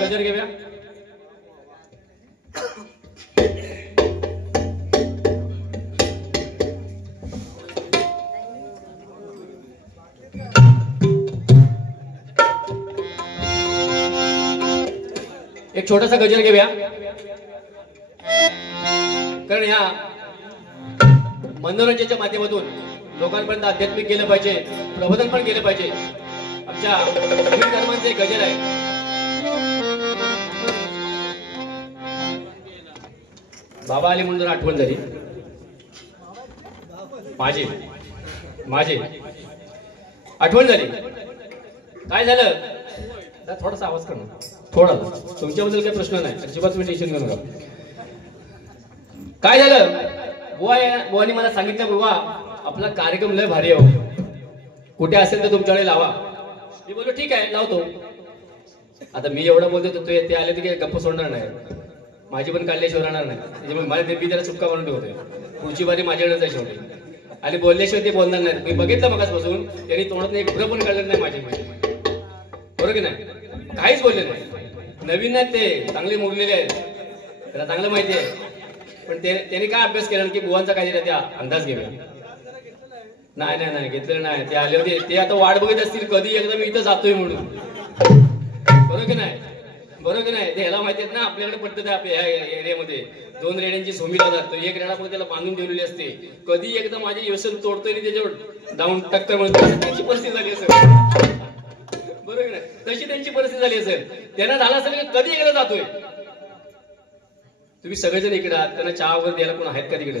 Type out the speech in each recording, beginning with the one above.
गजर घेऊया. एक छोटासा गजर घेऊया, कारण ह्या मनोरंजनाच्या माध्यमातून लोकांपर्यंत आध्यात्मिक गेलं पाहिजे, प्रबोधन पण केलं पाहिजे. आमच्या विविध धर्मांचे गजर आहे. बाबा आले म्हणून आठवण झाली माझी आठवण झाली. काय झालं, थोडासा आवाज कर ना, थोडा. तुमच्याबद्दल काही प्रश्न नाही, अजिबात तुम्ही टेन्शन घेऊ नका. काय झालं, बुवानी मला सांगितलं, बुवा आपला कार्यक्रम लय भारी आहे, कुठे असेल तर तुमच्याकडे लावा. मी बोललो ठीक आहे, लावतो. आता मी एवढं बोलतो, ते आले तर गप्प सोडणार नाही, माझी पण काढल्याशिवाय राहणार नाही. त्याच्यामुळे मला ते मी त्याला सुटका म्हणून ठेवतोय. पुढची बारी माझ्याकडेच आहे शेवटी, आणि बोलल्याशिवाय ते बोलणार नाही. मी बघितलं मगासपासून त्यांनी तोंडात एक भुरं पण काढलं नाही माझी, बरोबर की नाही, काहीच बोलले नाही. नवीन नाही ते, चांगले मुरलेले आहेत, त्याला चांगलं माहिती आहे. पण त्यांनी काय अभ्यास केला की बुवांचा काहीतरी त्या अंदाज घेऊया. नाही घेतलेलं नाही. ते आले होते, ते आता वाट बघत असतील कधी एकदा मी इथं जातोय म्हणून, बरोबर की नाही, बरोबर की नाही. ते ह्याला माहिती आहेत ना, आपल्याकडे पडतं ते आपल्या ह्या एरियामध्ये 2 रेड्यांची सोमी लावतात. एक रेडा पण त्याला बांधून ठेवलेली असते. कधी एकदा माझे व्यसन तोडतोय आणि त्याच्यावर जाऊन टक्कर म्हणतो, त्यांची परिस्थिती झाली असेल, बरोबर की नाही, तशी त्यांची परिस्थिती झाली असेल. त्यांना झालं असेल की कधी एकदा जातोय. तुम्ही सगळेजण इकडे आहात, त्यांना चहा वगैरे द्यायला कोण आहेत का तिकडे,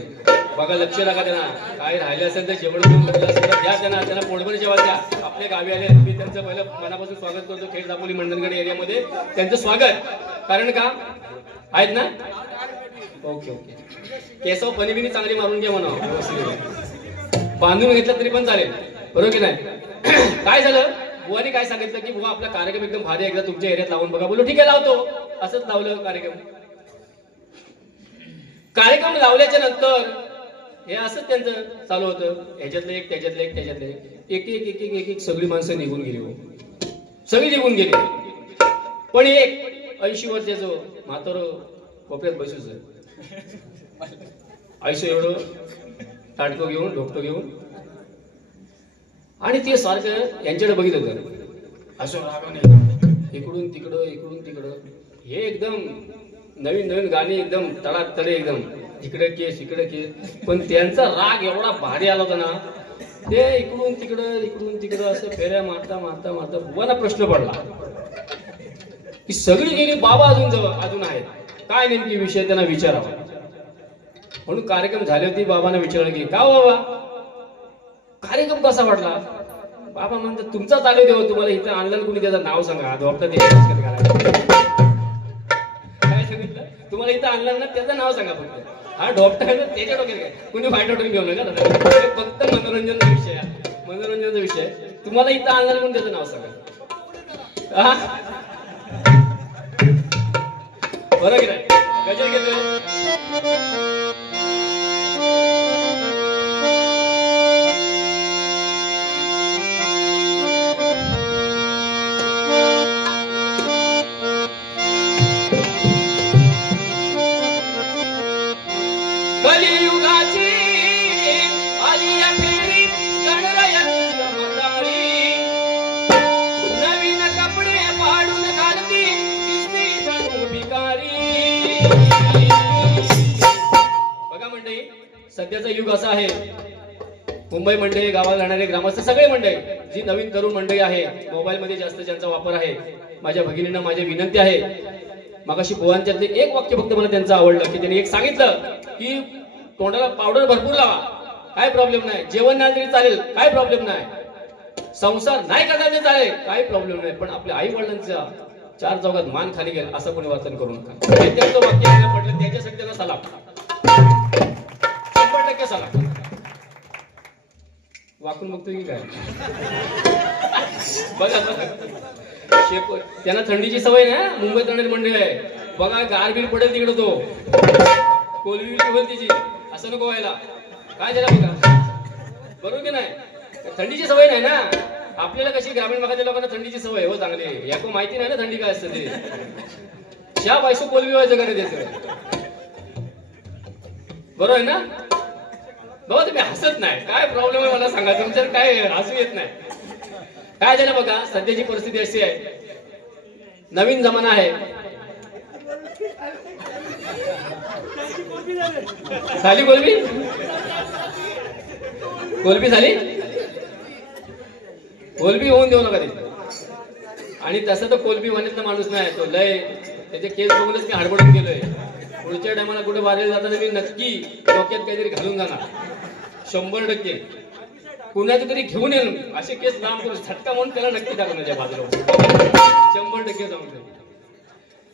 बघा, लक्ष लागा. त्यांना काय राहिले असेल तर जेवण घेऊन द्या, त्यांना पोटभर जेव्हा द्या. आपल्या गावी आले, मी त्यांचं पहिलं मनापासून स्वागत करतो. खेड दापोली मंडणगड एरियामध्ये त्यांचं स्वागत. कारण का आहेत ना, ओके. केसव पनिबिनी चांगली मारून घ्या म्हणा, बांधून घेतलं तरी पण चालेल, बरोबर की नाही. काय झालं, बुवानी काय सांगितलं की बुवा आपला कार्यक्रम एकदम भारी, एकदा तुमच्या एरियात लावून बघा. बोलू ठीक आहे, लावतो. असंच लावलं कार्यक्रम लावल्याच्या नंतर हे असंच त्यांचं चालू होतं. ह्याच्यातलं एक, त्याच्यातलं एक, त्याच्यातलं एक सगळी माणसं निघून गेली, सगळी निघून गेली. पण एक 80 वर्षाचं म्हातार कोपऱ्यात बसूच, 80 एवढं ताटकं घेऊन, ढोकटं घेऊन, आणि ते सारखं यांच्याकडे बघित होतं असं रागाने, इकडून तिकडं. हे एकदम नवीन गाणी, एकदम तडे, एकदम इकडे केस, इकडे केस. पण त्यांचा राग एवढा भारी आला होता ना, ते इकडून तिकडं असं फेऱ्या मारता बुवांना प्रश्न पडला की सगळी गेली, बाबा अजून आहेत, काय नेमकी विषय त्यांना विचारावा. म्हणून कार्यक्रम झाले होते. बाबांना विचारलं की का बाबा कार्यक्रम कसा वाटला. बाबा म्हणतात तुमचा चालू देव, तुम्हाला इथं आणलं कुणी, त्याचं नाव सांगा. तुम्हाला इथं आणलं ना, त्याचं नाव सांगा फक्त. हा डॉक्टर आहे ना, त्याच्या डोक्यात काय कुणी फायदा उठून घेऊ नका. फक्त मनोरंजनाचा विषय. तुम्हाला इथं आणलं म्हणून त्याचं नाव सांगा. बरोबर की नाही. गजर घेतोय. सध्याचा युग असा आहे मुंबई मंडळी, गावाला राहणारे ग्रामस्थ सगळे मंडळी, जी नवीन तरुण मंडळी आहे, मोबाईल मध्ये जास्त ज्यांचा वापर आहे, माझ्या भगिनींना माझी विनंती आहे, मगाशी पोहांच्यातले एक वाक्य फक्त मला त्यांचं आवडलं की त्यांनी एक सांगितलं की तोंडाला पावडर भरपूर लावा, काय प्रॉब्लेम नाही, जेवण नाही तरी चालेल, काय प्रॉब्लेम नाही, संसार नाही करता तरी चालेल, काही प्रॉब्लेम नाही, पण आपल्या आई वडिलांचा चार चौघात मान खाली गेला असं कोणी वर्तन करू नका. हे त्यांचं वाक्य मला पडलं, त्याच्यासाठी त्यांना सलाम, 100% सलाम. वाकून बघतो की काय बघा बघा, त्यांना थंडीची सवय ना, मुंबईत राहणारी मंडळी आहे बघा, गारबीर पडेल तिकडे तो कोलबी होईल तिची, असं नको व्हायला, काय झालं बघा, बरोबर की नाही, थंडीची सवय नाही ना आपल्याला, कशी ग्रामीण भागातील लोकांना थंडीची सवय हो चांगली, याको माहिती नाही ना थंडी काय असते ते, शा बायसो कोलबी व्हायचं करे त्याचं, बरोबर आहे ना. बाबा तुम्ही हसत नाही, काय प्रॉब्लेम आहे मला सांगा, तुमच्यावर काय हसू येत नाही, काय झालं बघा, सध्याची परिस्थिती अशी आहे, नवीन जमाना आहे, झाली कोलबी, कोलबी झाली, कोलबी होऊन देऊ नका तिथे, आणि तसं तर कोलबी होण्यातला माणूस नाही, तो लय त्याचे केस बघूनच मी हडबडून गेलोय, पुढच्या टायमाला कुठे वारेल जाताना मी नक्की डोक्यात काहीतरी घालून जाणार, 100%, कुणाचं तरी घेऊन येऊन असे केस लांब करून झटका म्हणून त्याला नक्की टाकण्याच्या बाजूला, 100% जाऊन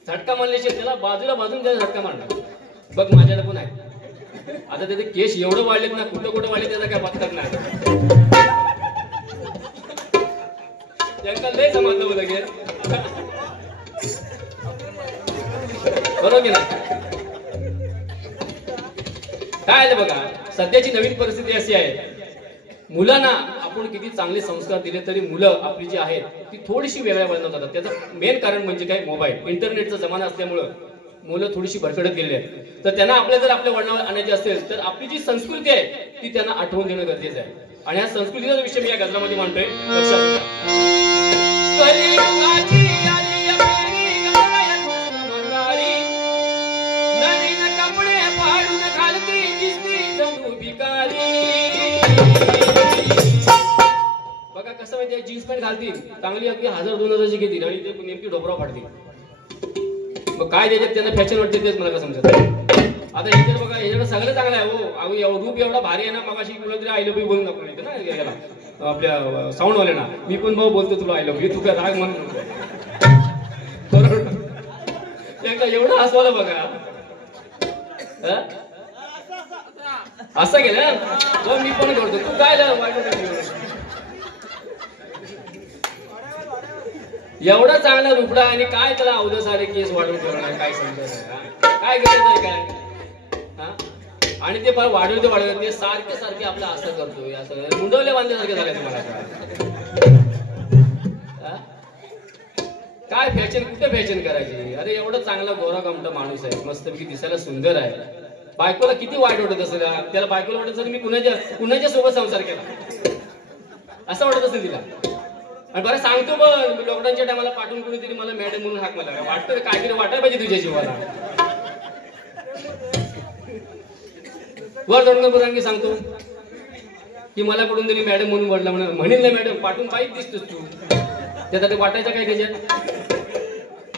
झटका मारल्याशिवाय त्याला बाजूला बाजून त्याला झटका मारणार. बघ माझ्याला पण आहे, आता त्याचे केस एवढं वाढलेत ना, कुठं कुठं वाढले त्याचा काय पत्ता नाही, त्यांना लय समजलं लगेच, बरोबर की नाही. काय आहे बघा, सध्याची नवीन परिस्थिती अशी आहे, मुलांना आपण किती चांगले संस्कार दिले तरी मुलं आपली जी आहेत ती थोडीशी वेगळ्या वळणात जातात. त्याचं मेन कारण म्हणजे काय, मोबाईल, इंटरनेटचा जमाना असल्यामुळं मुलं थोडीशी भरकटत गेलेली आहेत. तर त्यांना आपल्या जर आपल्या वळणावर आणायची असेल तर आपली जी संस्कृती आहे ती त्यांना आठवून देणं गरजेचं आहे, आणि या संस्कृतीचा विषय मी या गजलामध्ये मांडतोय, लक्षात घ्या. बघा कसं माहिती, जीन्स पॅन्ट घालतील चांगली, अगदी 1000-2000ची घेतील आणि ते नेमकी डोबरा फाडतील, मग काय त्याच्यात त्यांना फॅशन वाटते तेच मला समजत. आता ह्याच्यात बघा, ह्याच्याकडे सगळं चांगलं आहे हो, रूप एवढा भारी आहे ना, मग अशी कुठला तरी आय लव्ह यू बोलून दाखवून येते ना याला, आपल्या साऊंड वाल्यांना, मी पण भाऊ बोलतो तुला आय लव्ह यू, तू काय राग म्हणून बरोबर, एवढं हसवायला बघा, असं गेलं मी पण करतो, तू काय एवढा चांगला रुपडा आणि काय त्याला अवधं सारे केस वाढवून ठेवणार, काय समजत नाही, काय गरज काय, आणि ते फार वाढवते ते सारखे सारखे आपलं असं करतोय, असं मुंडवले बांधल्यासारखे झाले तुम्हाला, काय फॅशन, कुठे फॅशन करायची, अरे एवढं चांगला गोरा गमटा माणूस आहे, मस्तपैकी दिसायला सुंदर आहे, बायकोला किती वाईट वाटत असेल, त्याला बायकोला वाटत असेल मी कुणाच्या सोबत संसार केला असं वाटत असेल तिला. आणि बरं सांगतो, पण लॉकडाऊनच्या टायमाला पाठवून कुणीतरी मला मॅडम म्हणून हाक मला वाटतं, काहीतरी वाटायला पाहिजे तुझ्या जीवाला, वर दडणपुरांनी सांगतो की मला कुठून तरी मॅडम म्हणून वडला, म्हणेल नाही मॅडम पाठवून पाहिजे दिसतोस तू, त्यासाठी वाटायचं काय त्याच्यात,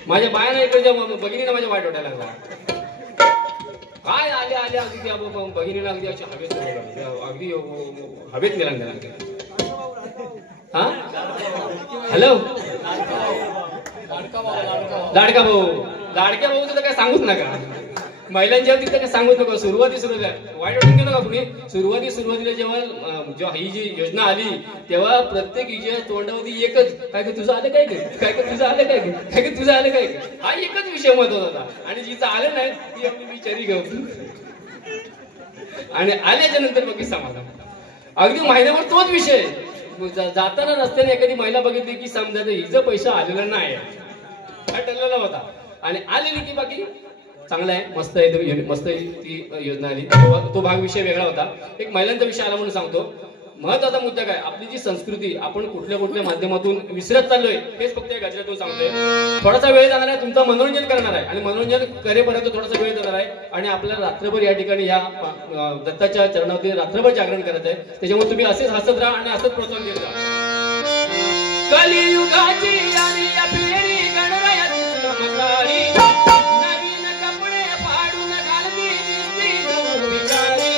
माझ्या बायाना इकडे भगिनीला माझ्या वाईट वाटायला लागला, काय आले आले अगदी भगिनीला अगदी अशी हवेत अगदी हवेत नेला. हा हॅलो, लाडका भाऊ, लाडक्या भाऊ तर काय सांगूच नका, महिलांच्या बाबतीत काय सांगूच नका, सुरुवातीला वाईट वाटून गेलं का कुणी, सुरुवातीला जेव्हा ही जी योजना आली तेव्हा प्रत्येक हिच्या तोंडावरती एकच, काय तुझं आलं काय, काय तुझं आलं काय, काय तुझं आलं काय, हा एकच विषय महत्वाचा होता, आणि जिचं आलं नाही ती आपली बिचारी घेऊन, आणि आल्याच्या नंतर बघी समाधान, अगदी महिन्याभर तोच विषय, जाताना रस्त्याने एखादी महिला बघितली की समजा हिचं पैसा आलेला नाही हा ठरलेला होता, आणि आलेली की बाकी चांगला आहे, मस्त आहे, मस्त ती योजना आली, तो भाग विषय वेगळा होता. एक महिलांचा विषय आला म्हणून सांगतो, महत्वाचा मुद्दा काय, आपली जी संस्कृती आपण कुठल्या कुठल्या माध्यमातून विसरत चाललोय हेच फक्त या गजरातून सांगतोय. थोडासा वेळ जाणार आहे, तुमचं मनोरंजन करणार आहे आणि मनोरंजन करेपर्यंत थोडासा वेळ जाणार आहे आणि आपल्याला रात्रभर या ठिकाणी या दत्ताच्या चरणावरती रात्रभर जागरण करत आहे. त्याच्यामुळे तुम्ही असेच हसत राहा आणि असंच प्रोत्साहन देत राहा. कलियुगाची आणि या पिढी गणरायाची चमकारी, नवीन कपडे पाडून घालती दिसती तू भिकारी.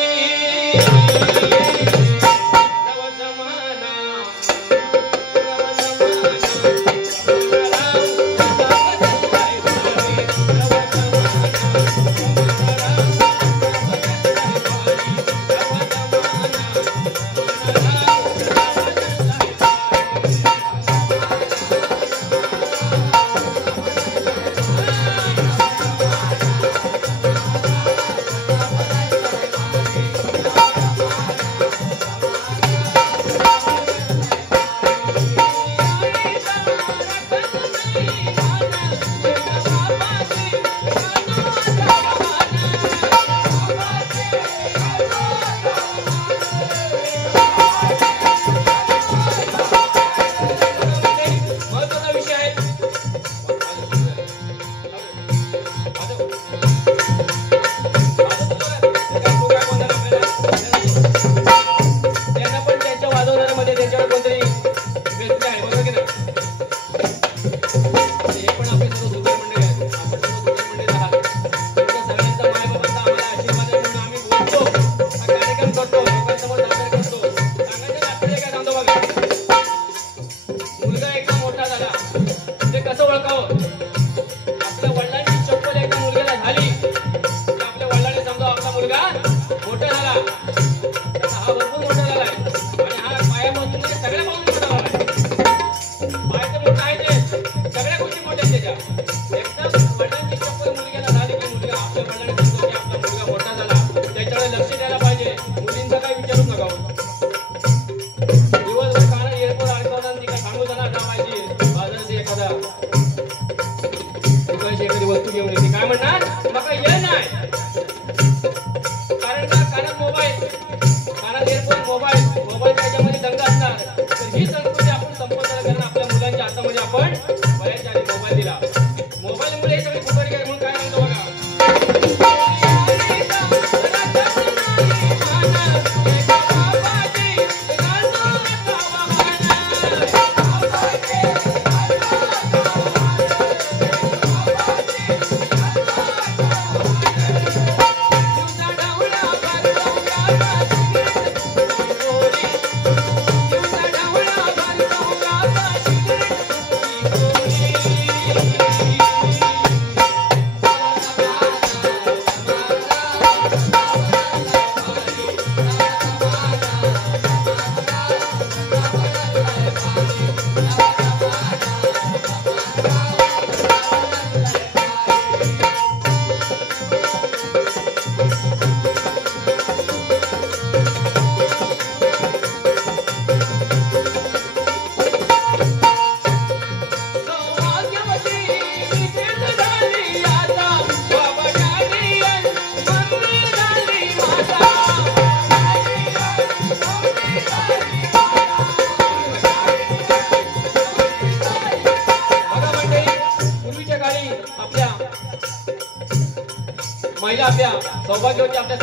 महिला आपल्या सौभाग्यवती आपल्या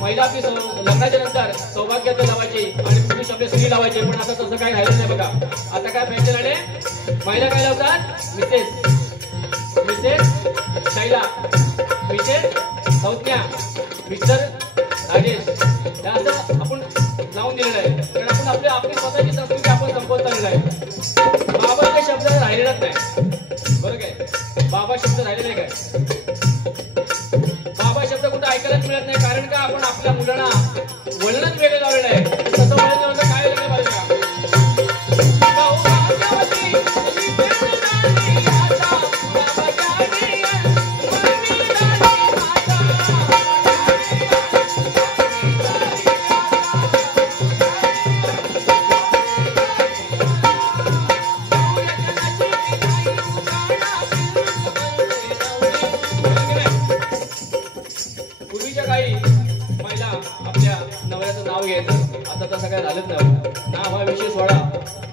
महिला आपली लग्नाच्या नंतर सौभाग्यात लावायची आणि पुरुष आपले स्त्री लावायचे, पण आता तसं काही राहिलं नाही बघा. आता काय फॅशन आले, महिला काय लावतात, Mrs Shaila, Mrs Saugnya, Mr Rajesh, असं आपण लावून दिलेलं आहे. कारण आपण आपली स्वतःची संस्कृती आपण संपवत चाललेला आहे. बाबा काही शब्द राहिलेलाच नाही, बरोबर काय, बाबा शब्द राहिले नाही काय, बाबा शब्द कुठे ऐकायलाच मिळत नाही. कारण का आपण आपल्या मुलांना वळणच वेगळं लावलेलं आहे. तसं वळण काय वेगळं पाहिजे का.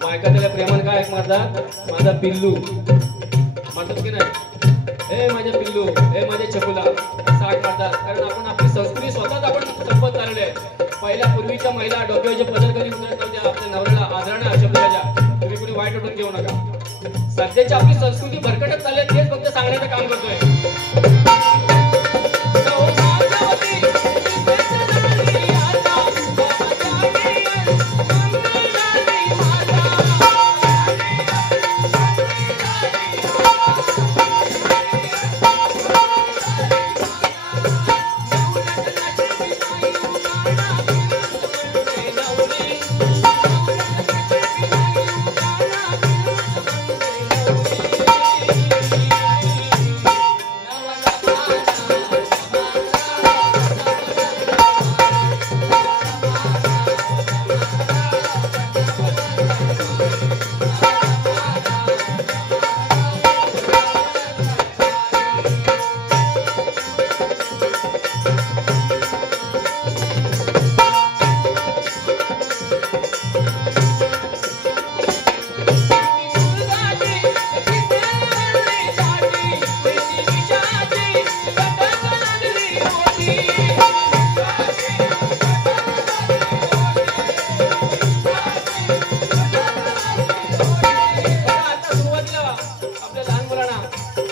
बायका त्याला प्रेमान काय मारतात, माझा पिल्लू म्हणतात की नाही, हे माझे पिल्लू, हे माझे चकुला, साठ मारतात. कारण आपण आपली संस्कृती स्वतःच आपण संपत चालले आहे. पहिल्या पूर्वीच्या महिला डोक्याचे पदर कधी उतरत नव्हत्या, आपल्या नवऱ्याला आदराने शब्द द्यायच्या. तुम्ही कुणी वाईट वाटून घेऊ नका. सध्याची आपली संस्कृती भरकटत चालली आहे, तेच फक्त सांगण्याचं काम करतोय.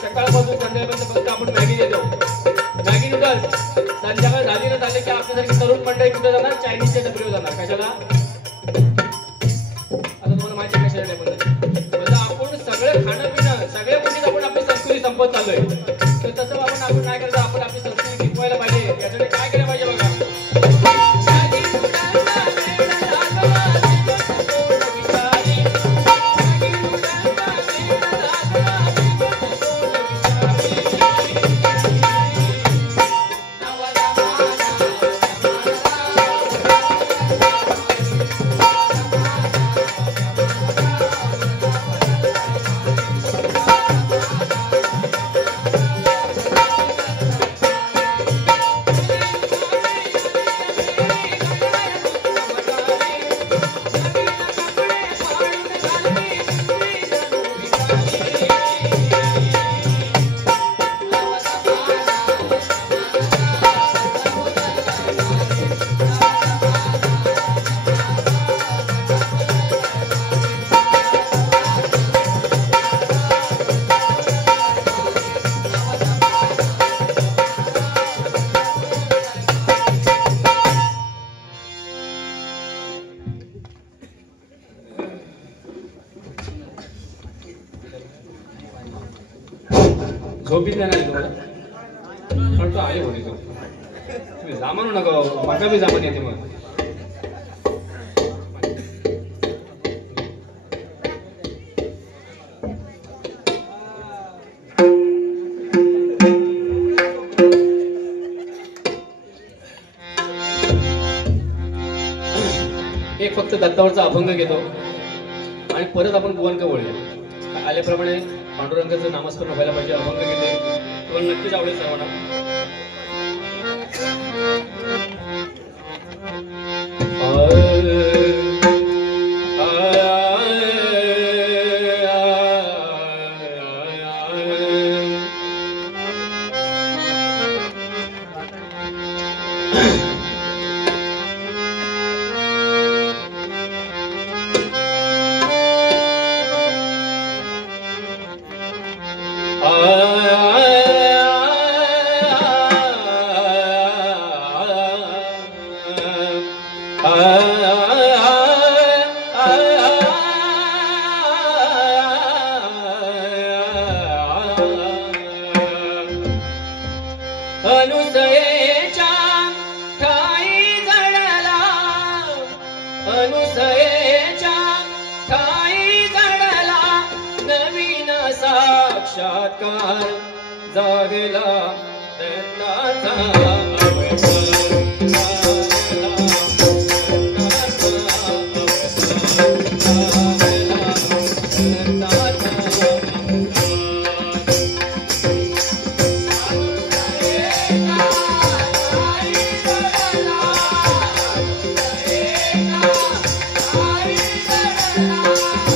सकाळपासून संध्याकाळपर्यंत फक्त आपण मॅगी देतो, मॅगी नूडल्स. संध्याकाळ झाली ना झाली की आपल्यासारखी तरुण मंडळी कुठे जाणार, चायनीजच्या डबरीवर जाणार. कशाला? आता तुम्हाला माहिती आहे कशाला म्हणजे आपण सगळं खाणं पिणं सगळ्या गोष्टीत आपण आपली संस्कृती संपत चाललोय. तर तसं आपण काय करतो, आपण आपली संस्कृती टिकवायला पाहिजे. यासाठी काय केलं पाहिजे बघा. झोपीत नाही तुम्हाला पण तो आहे होती. तुम्ही जा म्हणू नका, माझा बी जामान येते. मग एक फक्त दत्तावरचा अभंग घेतो आणि परत आपण बुवांकडे वळूया. आल्याप्रमाणे पांडुरंगाचं नामस्मरण व्हायला पाहिजे. अभंग घेते, तुम्हाला नक्कीच आवडेल सर्वांना. अनुसयेच्या ठाई जडला, अनुसयेच्या ठाई जडला, नवीन साक्षात्कार जागला दत्ताचा. Oh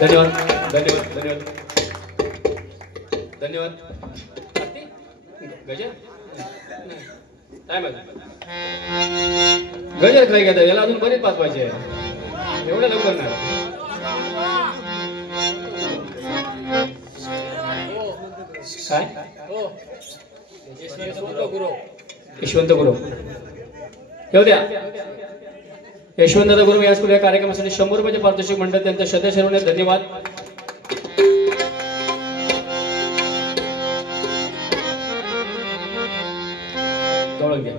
धन्यवाद धन्यवाद धन्यवाद धन्यवाद गजर काय गजर काय घेता याला अजून बरेच पाचवायचे एवढं लवकर नाही काय यशवंत गुरु येऊ द्या यशवंत गुरु या स्कूल या कार्यक्रमासाठी 100 रुपयाचे पारितोषिक म्हणतात त्यांचं शतशर्वणे धन्यवाद. जवळ घ्या.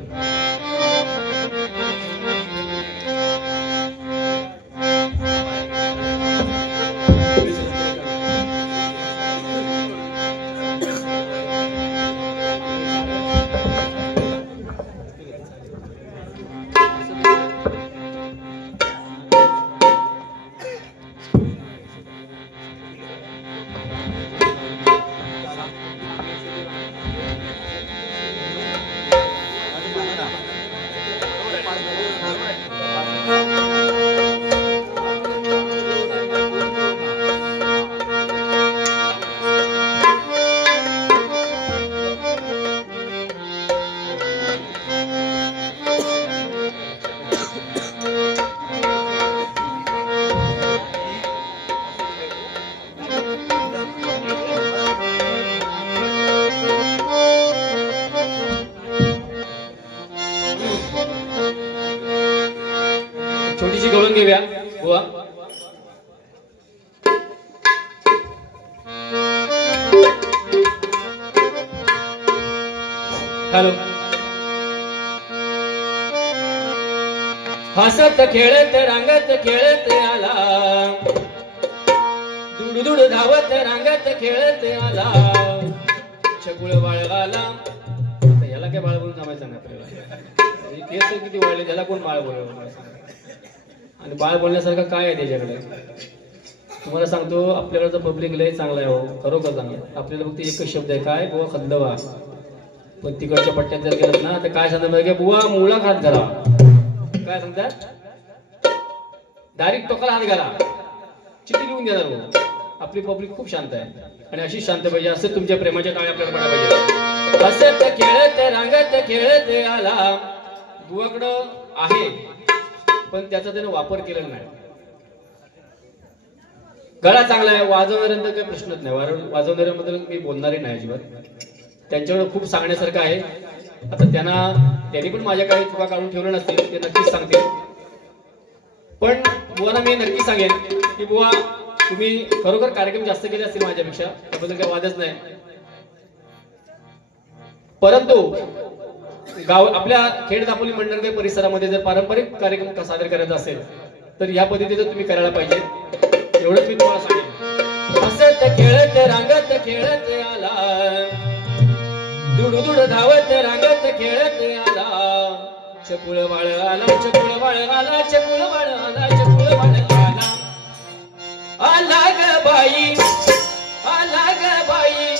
छोटीशी गवळण घेऊया बुवा. हॅलो. हसत खेळत रांगत खेळत आला दुडदुड धावत रांगत खेळत आला छकुळ बाळगाला. याला काय बाळ बोलून थांबायचं नाही आपल्याला. केस किती वाढले त्याला कोण बाळ बोलवलं आणि बाळ बोलण्यासारखं काय आहे त्याच्याकडे. तुम्हाला सांगतो आपल्याकडे पब्लिक लय चांगला आहे हो खरोखर चांगला. आपल्याला फक्त एकच शब्द आहे काय बुवा खदलवा. पण तिकडच्या पट्ट्यात जर गेलं ना तर काय सांगतात बुवा मुळा खात धरा. काय सांगतात डायरेक्ट टोकाला हात घाला, चिठ्ठी लिहून देणार हो. आपली पब्लिक खूप शांत आहे आणि अशी शांत पाहिजे. असं तुमच्या प्रेमाच्या टाळ्या आपल्याला पडायला पाहिजे. हसत खेळत रांगत खेळत आला. बुवाकडं आहे पण त्याचा त्यानं वापर केलेला नाही. गळा चांगला आहे, वाजवणाऱ्यांचा काही प्रश्नच नाही. वाजवणाऱ्यांबद्दल मी बोलणारे नाही अजिबात. त्यांच्याकडे खूप सांगण्यासारखं आहे. आता त्यांनी पण माझ्या काही चुका काढून ठेवलं नसतील, ते नक्कीच सांगतील. पण बुवाना मी नक्की सांगेन की बुवा तुम्ही खरोखर कार्यक्रम जास्त केले असतील माझ्यापेक्षा, त्याबद्दल काही वादच नाही. परंतु आपल्या खेड दापोली मंडणगड परिसरामध्ये जर पारंपरिक कार्यक्रम सादर करायचा असेल तर या पद्धतीचं तुम्ही करायला पाहिजे. एवढंच मी तुम्हाला सांगेन. हसत खेळत रांगत खेळत आला, दुडुदुड धावत रांगत खेळत आला. चकुळ बाळ आला, चकुळ बाळ आला, चकुळ बाळ आला, चकुळ बाळ आला. आला ग बाई, आला ग बाई,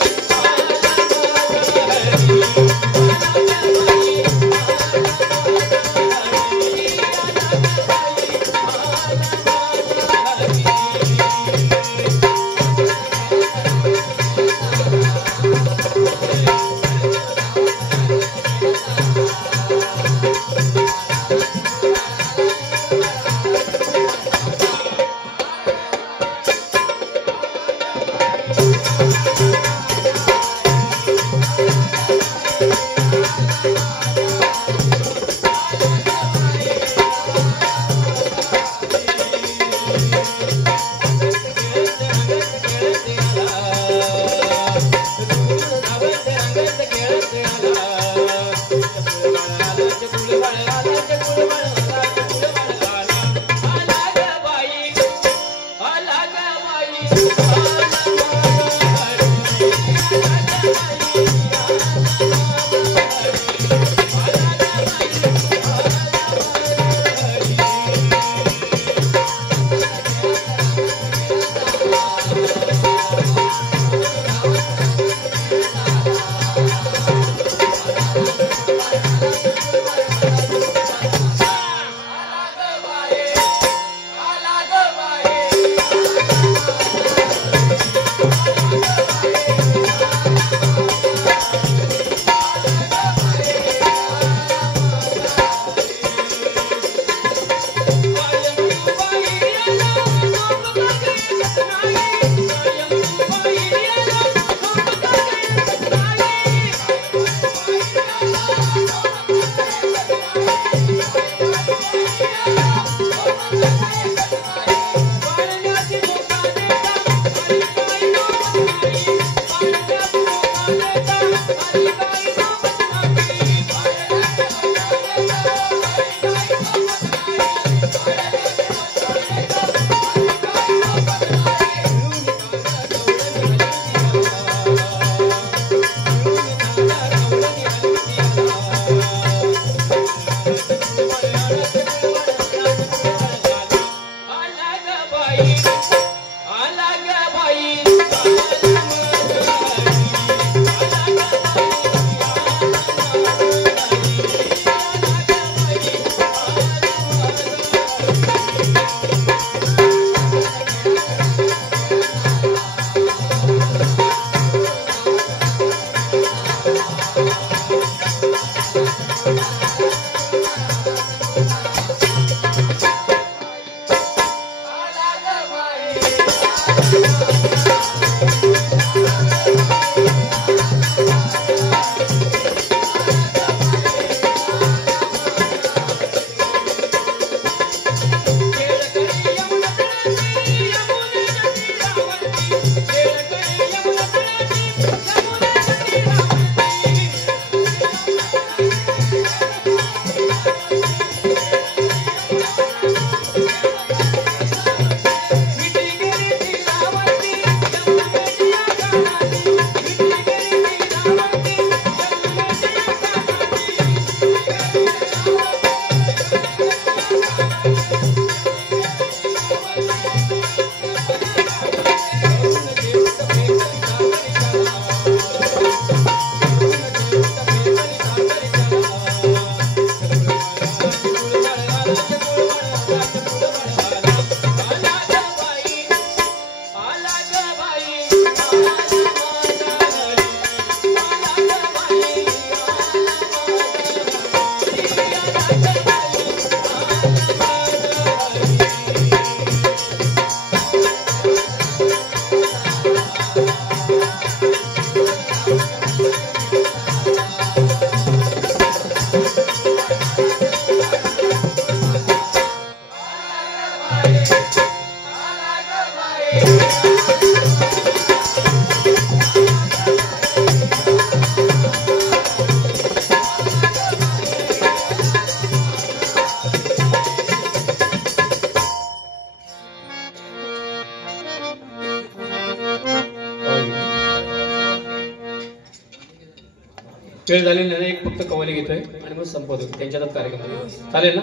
वेळ झालेली नाही, एक फक्त कवाली घेतोय आणि मग संपवतो त्यांच्या हातात कार्यक्रम. चालेल ना?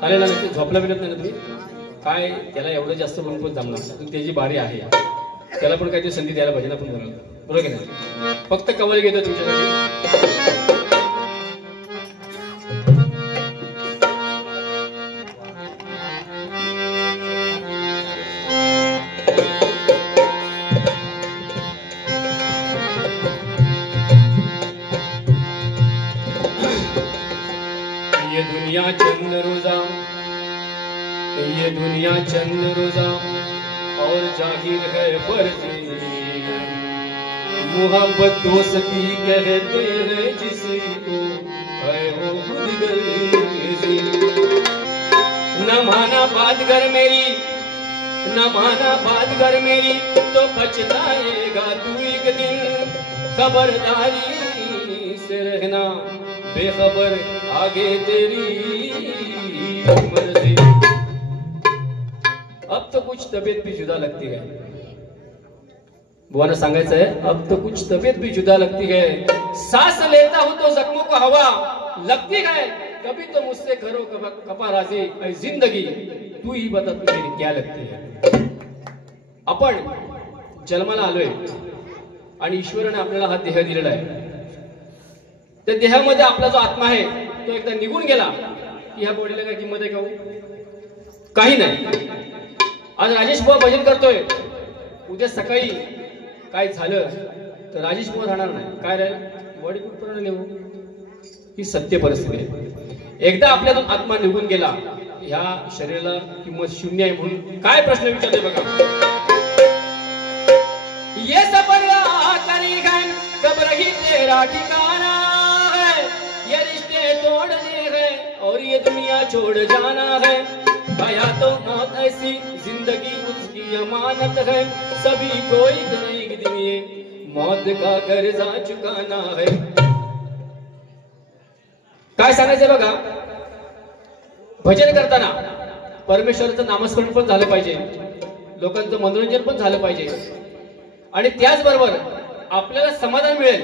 चालेल ना? नक्की झोपला मिळत नाही ना तुम्ही? काय त्याला एवढं जास्त बोलून पण जमणार, त्याची बारी आहे, त्याला पण काहीतरी संधी द्यायला पाहिजे ना आपण बोलायला, बरोबर की नाही? फक्त कवाली घेतोय तुमच्यासाठी. ये दुनिया चंद रोजा, ये दुनिया चंद रोजा और जाहिर है फर्जी, मोहब्बत दोस्ती कहते हैं जिसको है वो खुद गर्जी. न माना बात कर मेरी, न माना बात कर मेरी तो पछताएगा तू एक दिन. खबरदारी से रहना बेखबर आगे तेरी मर्जी. अब तो कुछ तबीयत भी जुदा लगती है. बुआ ने सांगायचं है, अब तो कुछ तबीयत भी जुदा लगती है. सांस लेता हूं तो जख्मों को हवा लगती है. कभी तो मुझसे करो कपा राजी ऐ जिंदगी, तू ही बता तुझे क्या लगती है. आपण जन्माला आलोय आणि ईश्वराने आपल्याला हा देह दिलेला आहे. त्या देहामध्ये आपला जो आत्मा आहे तो एकदा निघून गेला की ह्या बॉडीला काय किंमत आहे का? काही नाही. आज राजेश बुवा भजन करतोय, उद्या सकाळी काय झालं तर राजेश बुवा राहणार नाही. काय राहील? बॉडी कुठपर्यंत नेऊ? ही सत्य परिस्थिती आहे. एकदा आपल्यातून आत्मा निघून गेला, ह्या शरीराला किंमत शून्य आहे. म्हणून काय प्रश्न विचारते बघा. ये सफर करेगा कब रही तेरा ठिकाना है, ये रिश्ते तोड़ने हैं और ये दुनिया छोड़ जाना है. आया तो मौत ऐसी जिंदगी उसकी अमानत है. सभी को एक न एक दिन ये मौत का कर्जा चुकाना है. काय सांगायचं बघा. भजन करताना परमेश्वराचं नामस्मरण पण झालं पाहिजे, लोकांचं मनोरंजन पण झालं पाहिजे आणि त्याचबरोबर आपल्याला समाधान मिळेल,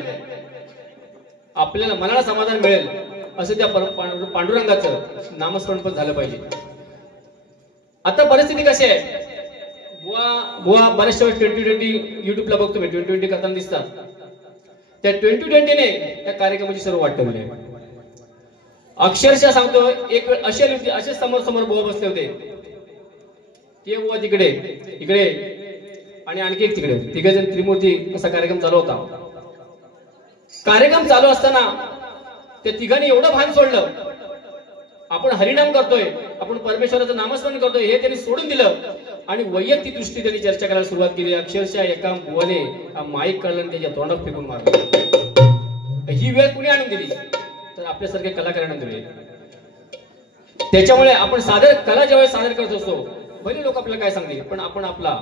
आपल्याला मनाला समाधान मिळेल असं त्या पांडुरंगाचं नामस्मरण पण झालं पाहिजे. आता परिस्थिती कशी आहे? बुवा बऱ्याचशा वेळेस 2020 युट्यूबला बघतो मी, 2020 करताना दिसतात. त्या 2020ने त्या कार्यक्रमाची सर्व वाट ठेवली आहे. अक्षरशः सांगतो, एक वेळ असे समोर समोर बुवा बसले होते. ते बुवा तिकडे इकडे आणि आणखी एक तिकडे, तिघे जण त्रिमूर्ती असा कार्यक्रम चालू होता. कार्यक्रम चालू असताना त्या तिघांनी एवढं भान सोडलं, आपण हरिनाम करतोय, आपण परमेश्वराचं नामस्मरण करतोय हे त्यांनी सोडून दिलं आणि वैयक्तिक दृष्टी त्यांनी चर्चा करायला सुरुवात केली. अक्षरशः एका बुवाने माईक काढला आणि त्याच्या तोंडात फेकून मारला. ही वेळ कुणी आणून दिली? तर आपल्यासारख्या कलाकारांना दिली. त्याच्यामुळे आपण कला ज्यावेळेस सादर करत असतो, भले लोक आपल्याला काय सांगतील, पण आपण आपला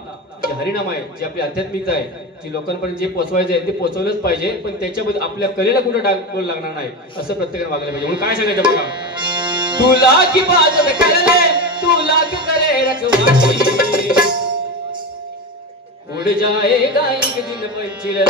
जे हरिनाम आहे, जी आपली आध्यात्मिकता आहे, जी लोकांपर्यंत जे पोहोचवायचं आहे ते पोहोचवलंच पाहिजे. पण त्याच्याबद्दल आपल्या कलेला कुठे डाग लागणार नाही असं प्रत्येकाने वागलं पाहिजे. म्हणून काय सांगायचं बघा. तुला की बाजत करले तुला की करे रखवाली, उड़ जाएगा एक दिन पंचिल.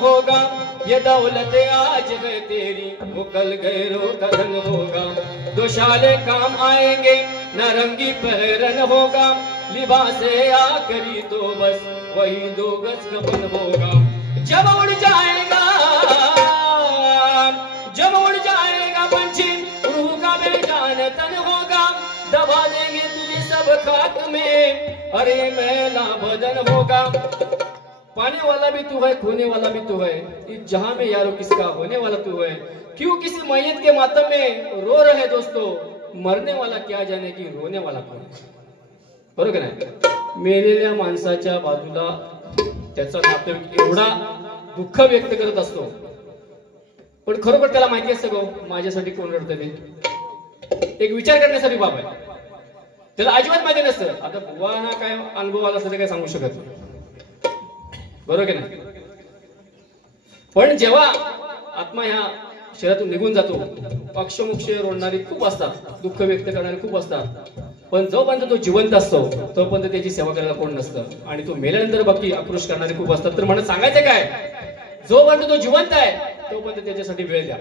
होगा, ये दौलत आज है तेरी, वो कल गैरों का धन होगा। दो शाले काम आएंगे, नारंगी पहरन होगा, लिबासे आखरी तो बस वही 2 गज कफन होगा। जब उड़ जाएगा पंछी, रूह का बेजान तन होगा, दबा देंगे तुझे सब खाक में, अरे मैला बदन होगा। पाने वाला भी तू है, खोने वाला भी तू है, इस जहां में यारो किसका होने वाला तू है। क्यों किसी मैयत के मातम में रो रहे दोस्तों, मरने वाला क्या जाने की रोने वाला कौन। बरोबर आहे? मेलेल्या माणसाच्या बाजूला त्याचा नातेवाईक एवढा दुःख व्यक्त करत असतो, पण खरोखर त्याला माहिती असतं गो माझ्यासाठी कोण रडतं ते। एक विचार करण्यासाठी बाब आहे, त्याला अजिबात माहिती नसतं। आता बुवाना काय अनुभव आला असं काय सांगू शकत नाही, बरोबर नाही? पण जेव्हा आत्मा ह्या शरीरातून निघून जातो, अक्षमुक्ष रोडणारी खूप असतात, दुःख व्यक्त करणारे खूप असतात, पण जोपर्यंत तो जिवंत असतो तोपर्यंत त्याची सेवा करायला कोण नसतं, आणि तो मेल्यानंतर बाकी आक्रोश करणारे खूप असतात। तर म्हणत सांगायचं काय, जोपर्यंत तो जिवंत आहे तोपर्यंत त्याच्यासाठी वेळ द्या,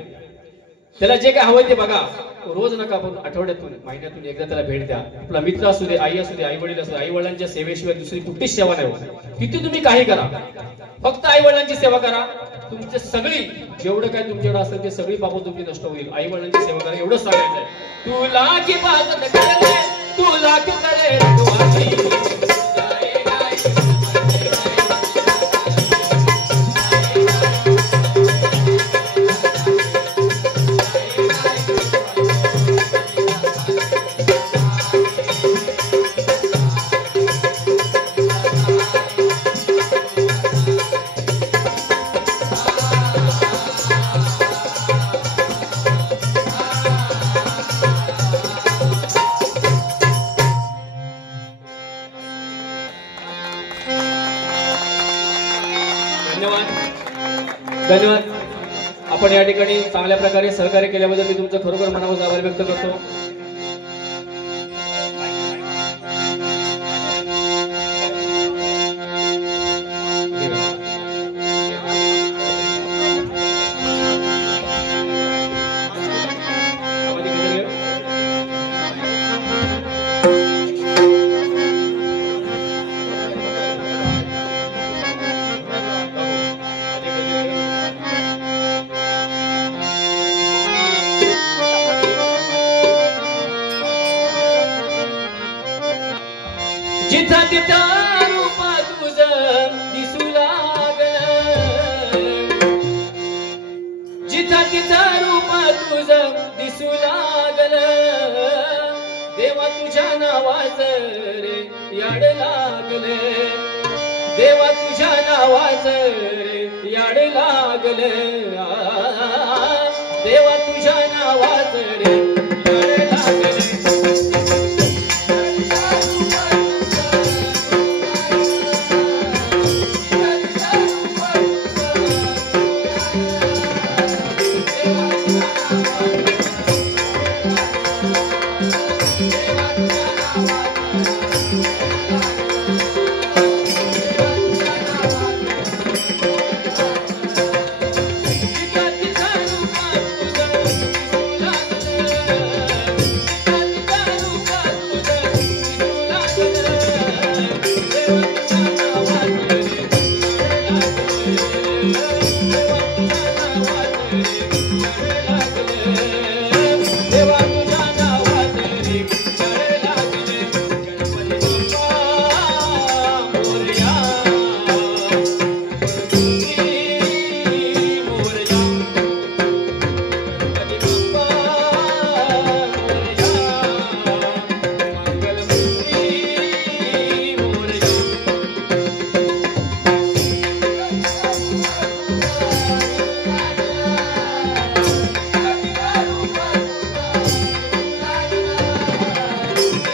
त्याला जे काय हवंय ते बघा, रोज नका, पण आठवड्यातून महिन्यातून एकदा त्याला भेट द्या। आपला मित्र असू दे, आई असू दे, आई वडील असू दे, आई वडिलांच्या सेवेशिवाय दुसरी कुठलीच सेवा नाही होत। किती तुम्ही काही करा, फक्त आई वडिलांची सेवा करा, तुमची सगळी जेवढं काय तुमच्याकडे असेल ते सगळी पाप तुमची नष्ट होईल। आई वडिलांची सेवा करा, एवढंच सांगायचंय। तुला की बाजत करे, तुला की करे दुआची, धन्यवाद। आपण या ठिकाणी चांगल्या प्रकारे सहकार्य केल्याबद्दल मी तुमचं खरोखर मनापासून आभार व्यक्त करतो। जिथं तिथं रूप तुझं दिसू लागलं, जिथं तिथं रूप तुझं दिसू लागलं, देवा तुझ्या नावाचं रे याड लागले, देवा तुझ्या नावाचं रे याड लागले, देवा तुझ्या नावाचं रे याड लागले।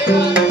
Thank you.